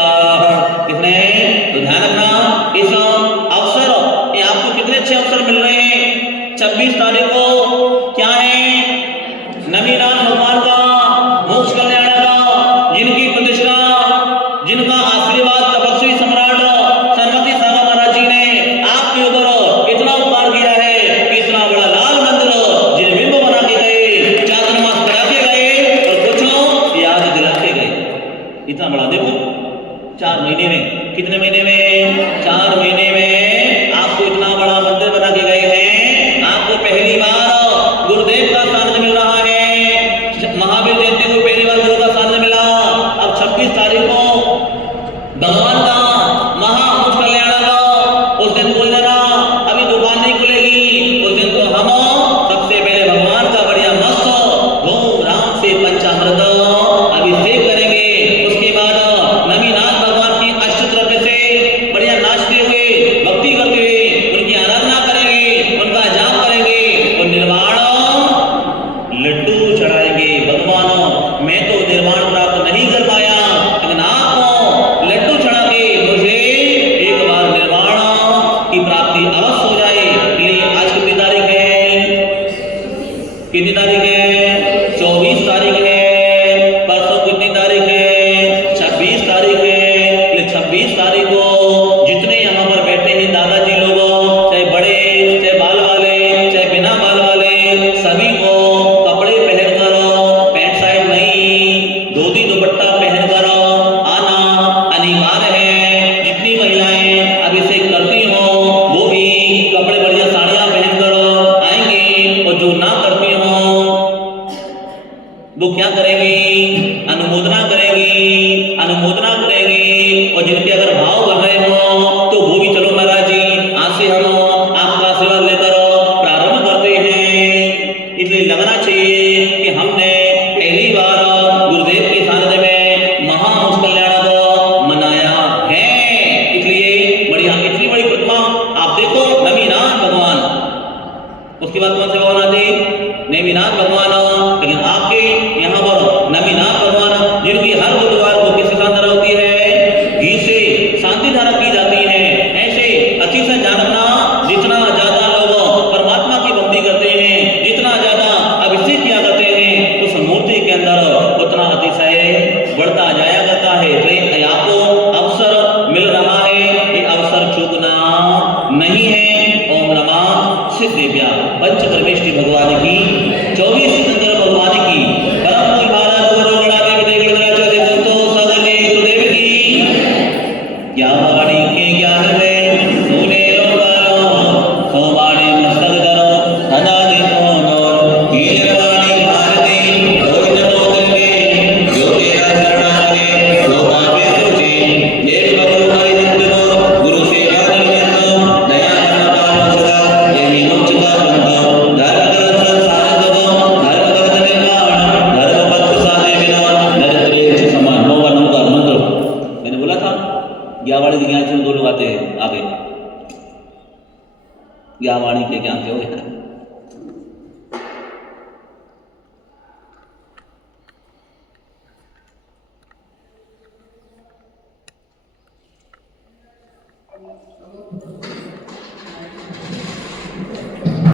किसने? तो ध्यान रखना, इस अवसर, ये आपको कितने अच्छे अवसर मिल रहे हैं। 26 तारीख को क्या है? नवीनाथ भगवान का मोक्ष कल्याण का, जिनकी प्रतिष्ठा, जिनका आशीर्वाद तपस्वी सम्राट सरस्वती सागर महाराज जी ने आपके ऊपर इतना उपकार किया है कि इतना बड़ा लाल मंदिर जिनबिंब बना के गए, चातुर्मास करा के गए और कुछ याद दिला के गए। इतना बड़ा देखो 4 महीने में, कितने महीने में? 4 महीने में आपको इतना बड़ा मंदिर बना के गए हैं। आपको पहली बार गुरुदेव का सानिध्य मिल रहा है। महावीर जयंती को पहली बार गुरु का सानिध्य मिला। अब 26 तारीख को भगवान का महामोक्ष कल्याण का, उस दिन बोल देना अभी दुकान नहीं खुलेगी। उस दिन तो हम सबसे पहले भगवान का बढ़िया मस्त धूमधाम से पंचामृत अभिषेक करेंगे। उसके बाद नवीनाथ भगवान की अष्टद्रव्य से बढ़िया नाचते हुए, भक्ति करते हुए उनकी आराधना करेंगे, उनका जाप करेंगे और निर्वाण लड्डू चढ़ाएंगे। भगवान मैं तो निर्वाण प्राप्त नहीं कर पाया, लेकिन आपको लड्डू चढ़ा के मुझे एक बार निर्वाण की प्राप्ति अवश्य हो जाए। इसलिए आज कितनी तारीख है? कितनी तारीख है? 24 तारीख है। परसों कितनी तारीख है? 26 तारीख है। 26 तारीख को जितने यहाँ पर बैठे हैं दादाजी लोग, चाहे बड़े, चाहे बाल वाले, चाहे बिना बाल वाले, सभी को कपड़े पहनकर, पैंट शर्ट नहीं, धोती दुपट्टा पहनकर आना अनिवार्य है। जितनी महिलाएं अभिषेक करती हो वो भी कपड़े बढ़िया साड़ियां पहनकर आएंगी और जो ना करती हो वो क्या करेंगी? अनुमोदना करेंगी, अनुमोदना करेंगी। और जिनके अगर भाव बन रहे हो तो वो भी चलो महाराज जी आज से हम आपका आशीर्वाद लेकर प्रारंभ करते हैं। इसलिए लगना चाहिए कि हमने पहली बार गुरुदेव के सानिध्य में महामोक्ष कल्याण को मनाया है। इसलिए बढ़िया, इतनी बड़ी प्रतिमा आप देखो, नवीनाथ भगवान। उसके बाद कौन से भगवान आते? नवीनाथ भगवान। लेकिन आपके यहाँ पर नवीनाथ भगवान, जिनकी हर बुधवार को किससे शांति होती है? घी से शांति धारा की जाती है। ऐसे अतिशय जानना, जितना ज्यादा लोग परमात्मा की भक्ति करते हैं, जितना ज्यादा अभिषेक किया करते हैं, उस मूर्ति के अंदर उतना अतिशय बढ़ता जाया करता है। तो आपको अवसर मिल रहा है, ये अवसर चूकना नहीं है। ओम नमः सिद्धेभ्यः। पंचकर्मेष्टि भगवान की, 24 सिकंदर भगवान की, परम पूज्य भारत गुरु गणाधिपति गणराज्य संतो सदने गुरुदेव की। ज्ञावाणी के ज्ञान में सोने लोगालो, सोवाणी मस्तक धरो, अनादि मोनो, हीरवाणी भारती, गोविंद मोदन में, जो तेरा शरणागते, जो पावे तुझे, ये भगवान हरि नंदनो, गुरु से ज्ञान लेनो, दया करना पालो सदा, ये विमोचन या वाणी के क्या क्यों है।